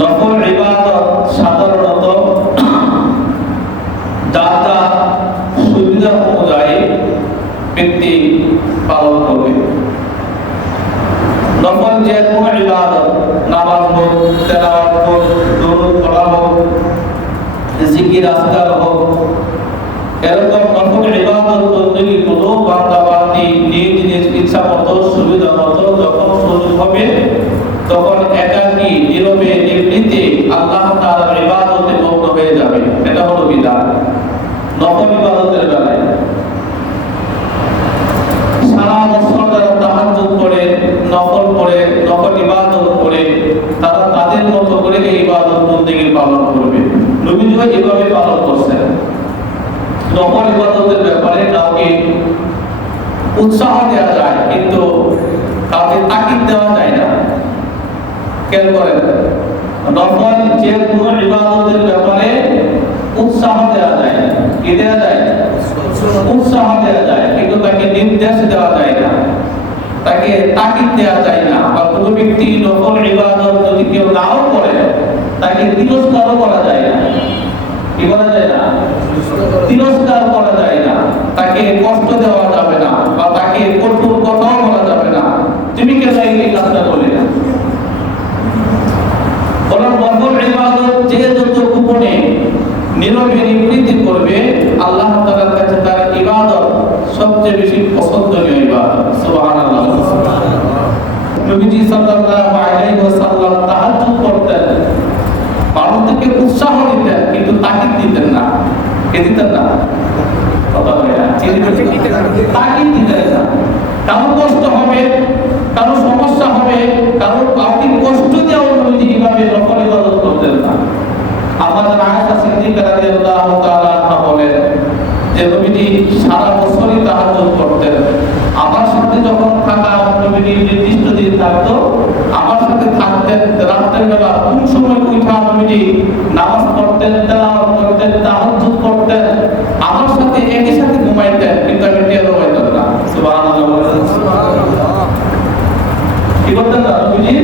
নফল ইবাদত সাধারণত যার যার সুবিধা অনুযায়ী ব্যক্তি পালন করবে। নফল যে কোনো ইবাদত, নামাজ হোক, তেলাওয়াত হোক, দরুদ পড়া হোক, জিকির আজকার হোক, এরকম নফল ইবাদত বন্দেগী গুলো বান্দা বান্দি নিজ নিজ ইচ্ছা মতো সুবিধা মতো যখন সুযোগ হবে তখন একাকী নীরবে নিভৃতে আল্লাহ তাআলার ইবাদতে মগ্ন হয়ে যাবে। এটা হলো বিধান নফল ইবাদতের বেলায়। সারা বছর যারা তাহাজ্জুদ পড়ে, নফল পড়ে, নফল ইবাদত করে, তারা তাদের মতো করে এই ইবাদত বন্দেগী পালন করবে। নবীজি এভাবে পালন করছেন। নফল ইবাদতের ব্যাপারে কাউকে উৎসাহ দেওয়া যায় কিন্তু কাউকে তাকিদ দেওয়া যায় না। খেয়াল করেন, নফল যে কোনো ইবাদতের ব্যাপারে উৎসাহ দেওয়া যায়, কি দেওয়া যায়? উৎসাহ দেওয়া যায়, কিন্তু তাকে নির্দেশ দেওয়া যায় না, তাকে তাকিদ দেওয়া যায় না। বা কোনো ব্যক্তি নফল ইবাদত যদি কেউ নাও করে তাকে তিরস্কারও করা যায় না। কি করা যায় না? তিরস্কার করা যায় না, তাকে কষ্ট দেওয়া যাবে না বা তাকে কঠোর কথাও বলা যাবে না, তুমি কেন এই কাজটা করলে না। বরং নফল ইবাদত যে যত গোপনে নীরবে নিবৃত্তি করবে আল্লাহ তাআলার কাছে তার ইবাদত সবচেয়ে বেশি পছন্দনীয় ইবাদত। সুবহানাল্লাহ। নবীজি সাল্লাল্লাহু আলাইহি ওয়াসাল্লাম তাহাজ্জুদ করতেন, মানুষকে উৎসাহ দিতেন কিন্তু তাকিদ দিতেন না। কে দিতেন না? কথা বলে না, তাকিদ দিতেন না। কারো কষ্ট হবে, কারো সমস্যা হবে, কারো কাউকে কষ্ট দেওয়া নবীজি এইভাবে নফল ইবাদত করতেন না। আমাদের আয়েশা সিদ্দিকা রাদিয়াল্লাহু তাআলা আনহা বলেন যে নবীজি সারা বছরই তাহাজ্জুদ করতেন। আমার সাথে যখন থাকা নবীজি নির্দিষ্ট দিন থাকতো, আমার সাথে থাকতেন, রাতের বেলা কোন সময় উঠা নবীজি নামাজ পড়তেন, তেলাওয়াত করতেন, তাহাজ্জুদ করতেন, আমার সাথে একই সাথে ঘুমাইতেন, কিন্তু আমি টেরও পাইতাম না। সুবহানাল্লাহ। কি করতেন না নবীজি?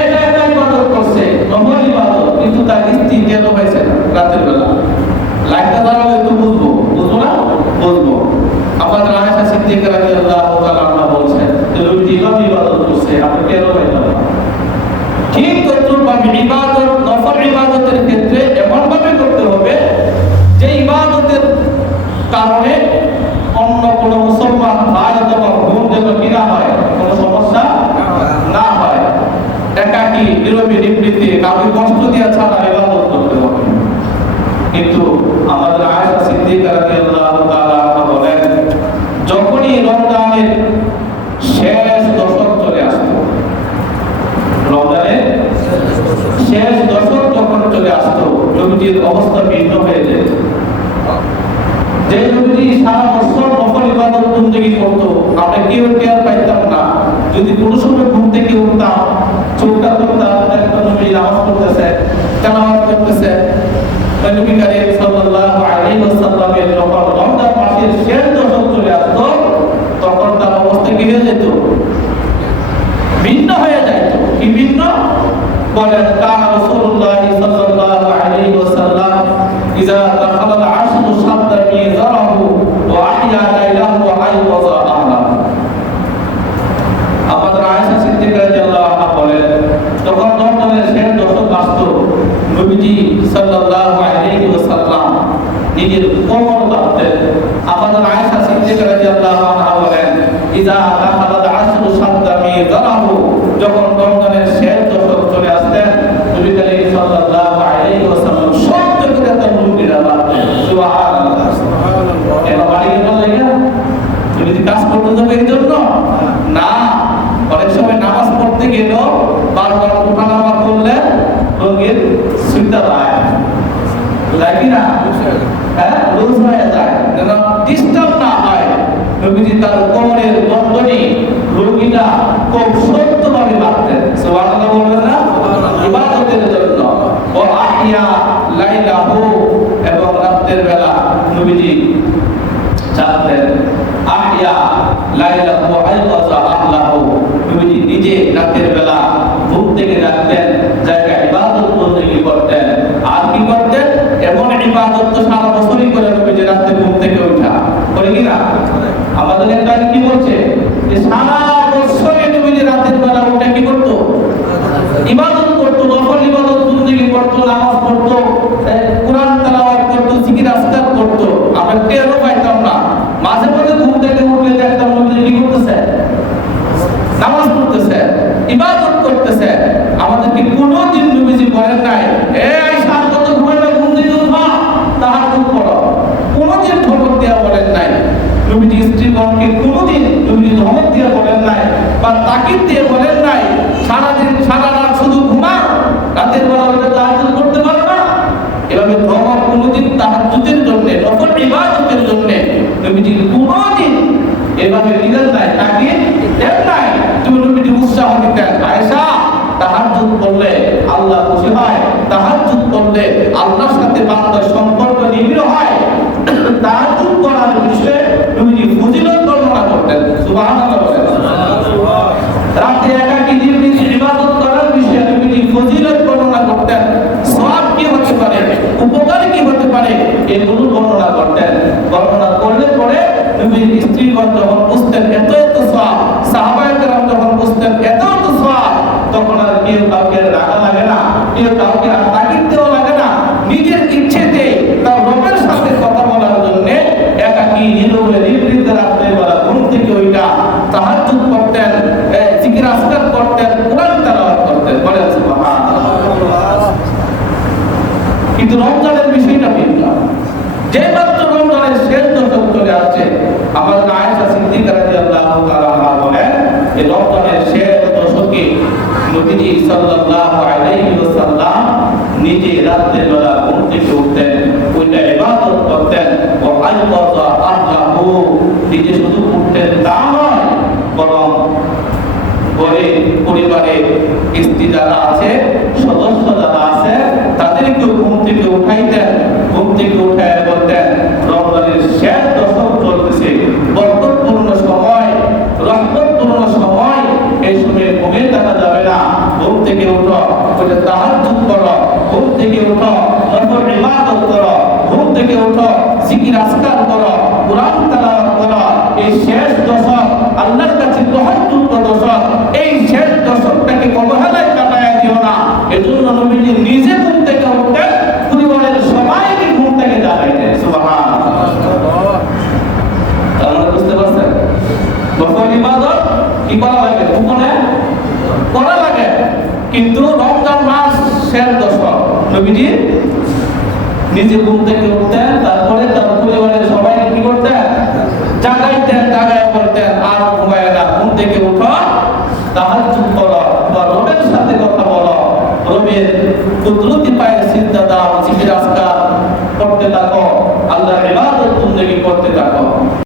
এটা একটা ইবাদত করছে, নফল ইবাদত, কিন্তু তার স্ত্রী টেরও পাইছে না রাতের বেলা। লাইটটা দ্বারা হয়তো বুঝবো, বুঝবো না? বুঝবো। আমাদের আয়েশা সিদ্দিকা রাদিয়াল্লাহু তাআলা আনহা বলছেন যে নবীজি ইবাদত করছে, আপনি টেরও পাইতাম না। ঠিক তদ্রূপভাবে ইবাদত, নফল ইবাদতের ক্ষেত্রে এমন ভাবে করতে হবে যে ইবাদতের কারণে অন্য কোনো মুসলমান ভাই অথবা বোন যেন কি না হয়, কোনো সমস্যা না হয়। একাকী নীরবে নিবৃত্তি কাউকে কষ্ট দেওয়া ছাড়া ইবাদত করতে হবে। কিন্তু আমাদের আয়েশা সিদ্দিকা রাদিয়াল্লাহু তাআলা আনহা বলেন, যখনই রমজানের শেষ দশক চলে আসতো, রমজানের শেষ দশক যখন চলে আসতো, নবীজির অবস্থা ভিন্ন হয়ে যেত। যে নবীজি সারা বছর নফল ইবাদত বন্দেগী করতো, আমরা কেউ টের পাইতাম না। যদি কোনো সময় ঘুম থেকে উঠতাম, চোখটা খুলতাম, একটা নবী নামাজ পড়তেছে, তেলাওয়াত করতেছে, নবী করিম সাল্লাল্লাহু আলাইহি ওয়াসাল্লামের যখন রমজান মাসের শেষ দশক চলে আসতো, তখন তার অবস্থা কি হয়ে যেত? ভিন্ন হয়ে যায়। কি ভিন্ন? বলেন, কানা রাসূলুল্লাহ সাল্লাল্লাহু আলাইহি ওয়াসাল্লাম ইযা দাখালা আল-আশরু শাদ্দা মিযারাহু ওয়া আহয়া লাইলাহু ওয়া আইকাযা আহলাহু। আমাদের আয়েশা সিদ্দিকা রাদিয়াল্লাহু আনহা বলেন, যখন রমজানের শেষ দশক আসতো, নবীজি সাল্লাল্লাহু আলাইহি ওয়াসাল্লাম নিজের কোমর বাঁধতেন। আমাদের আয়েশা সিদ্দিকা রাদিয়াল্লাহু আনহা বলেন, ইযা দাখালা আল-আশরু শাদ্দা মিযারাহু, যখন রমজানের শেষ দশক চলে আসতেন, নবী করিম সাল্লাল্লাহু আলাইহি ওয়াসাল্লাম শক্ত করে তার লুঙ্গিটা বাঁধতেন। সুবহানাল্লাহ, সুবহানাল্লাহ। এটা বাড়ি গেল না, তুমি কি কাজ করতে যাবে এই জন্য না। অনেক সময় নামাজ পড়তে গেল বারবার ওঠানামা করলে রোগের সুবিধা পায়, লাগে না? হ্যাঁ, রোজ হয়ে যায়, যেন ডিস্টার্ব না হয়। নবীজি তার কোমরের বন্ধনী রোগীটা খুব শক্তভাবে বাঁধতেন। সুবহানাল্লাহ বলবেন না? ইবাদতের জন্য। ও আহিয়া লাইলাহু, এবং রাতের বেলা নবীজি জাগতেন। আহিয়া লাইলাহু ওয়া আইকাযা আহলাহু, নবীজি নিজে রাতের বেলা ঘুম থেকে জাগতেন, জায়গা ইবাদত ইবাদত তো সারা বছরই করে নবীজি রাতে ঘুম থেকে ওঠা করে কিনা আমাদের একটা কি বলছে যে সারা বছরে নবীজি রাতের বেলা উঠে কি করতো ইবাদত করতো নফল ইবাদত বন্দেগী করতো নামাজ পড়তো কোরআন তেলাওয়াত করতো জিকির আজকার করতো আমরা টেরও পাইতাম না মাঝে মাঝে ঘুম থেকে উঠলে দেখতাম নবীজি কি করতেছে নামাজ পড়তেছে ইবাদত করতেছে আমাদেরকে কোনোদিন নবীজি বলেন নাই এই আয়েশা কত ঘুমাইলে ঘুম থেকে উঠা তাহাজ্জুদ করো কোনোদিন ধমক দেয়া বলেন নাই নবীজি স্ত্রীগণকে কোনোদিন নবীজি ধমক দিয়ে বলেন নাই বা তাকিদ দিয়ে বলেন নাই সারাদিন সারা রাত শুধু ঘুমাও রাতের বেলা ওইটা তাহাজ্জুদ করতে পারো না এভাবে ধমক কোনোদিন তাহাজ্জুদের জন্য নফল ইবাদতের জন্য নবীজি কোনোদিন এভাবে দিলেন নাই তাকিদ দেন নাই তুমি নবীজি উৎসাহ দিতেন আয়েশা তাহাজ্জুদ করলে আল্লাহ খুশি হয় তাহাজ্জুদ করলে আল্লাহর সাথে বান্দার সম্পর্ক নিবিড় হয় তাহাজ্জুদ করার বিষয়ে নবীজি ফজিলত বর্ণনা করতেন সুবহানাল্লাহ বলেন রাতে একাকী নির্বিঘ্ন ইবাদত করার বিষয়ে নবীজি ফজিলত বর্ণনা করতেন সওয়াব কি হতে পারে উপকার কি হতে পারে এগুলো বর্ণনা করতেন বর্ণনা করলে পরে নবীর স্ত্রীগণ যখন বুঝতেন এত এত সওয়াব সাহাবায়ে কেরাম যখন বুঝতেন এত এত সওয়াব তখন আর কেউ কাউকে রাগা লাগে না কেউ কাউকে আর তাগিদ দেওয়া লাগে না নিজের ইচ্ছেতে তার রবের সাথে কথা বলার জন্য একাকী নীরবে নিভৃত রাতের বেলা ঘুম থেকে ওইটা তাহাজ্জুদ করতেন জিকির আজকার করতেন কোরআন তেলাওয়াত করতেন বলেন সুবহানাল্লাহ কিন্তু রমজানের বিষয়টা ভিন্ন যে মাত্র রমজানের শেষ দশক চলে আসছে আমাদের আয়েশা সিদ্দিকা রাদিয়াল্লাহু তাআলা আনহা বলেন এই রমজানের শেষ দশকে নবীজি সাল্লাল্লাহু আলাইহি ওয়াসাল্লাম নিজে রাতের বেলা ঘুম থেকে উঠতেন ওইটা ইবাদত করতেন ও আইকাযা আহলাহু নিজে শুধু উঠতেন তা নয় বরং ঘরে পরিবারে স্ত্রী যারা আছে সদস্য যারা আছে তাদেরকে ঘুম থেকে উঠাইতেন ঘুম থেকে উঠায় বলতেন রমজানের শেষ দশক চলতেছে বরকতপূর্ণ সময় রহমতপূর্ণ সময় এই সময়ে ঘুমিয়ে থাকা যাবে না ঘুম থেকে উঠো ওইটা তাহাজ্জুদ করো ঘুম থেকে উঠো নফল ইবাদত করো ঘুম থেকে উঠো জিকির আজকার করো কোরআন তেলাওয়াত করো এই শেষ দশক আল্লাহর কাছে গ্রহণযোগ্য দশক এই শেষ দশকটাকে অবহেলায় কাটায় দিও না এজন্য নবীজি নিজে ঘুম থেকে উঠতেন পরিবারের সবাইকে ঘুম থেকে জাগাইতেন সুবহানাল্লাহ তাহলে বুঝতে পারছেন নফল ইবাদত কি করা লাগে গোপনে করা লাগে কিন্তু রমজান মাস শেষ দশক নবীজি নিজে ঘুম থেকে উঠতেন তারপরে তার পরিবারের সবাইকে কি করতেন জাগাইতেন জাগায় বলতেন আর ঘুমায় না ঘুম থেকে উঠো তাহাজ্জুদ করো বা রবের সাথে কথা বলো রবের কুদরতি পায়ে সিজদা দাও জিকির আজকার করতে থাকো আল্লাহর ইবাদত বন্দেগী করতে থাকো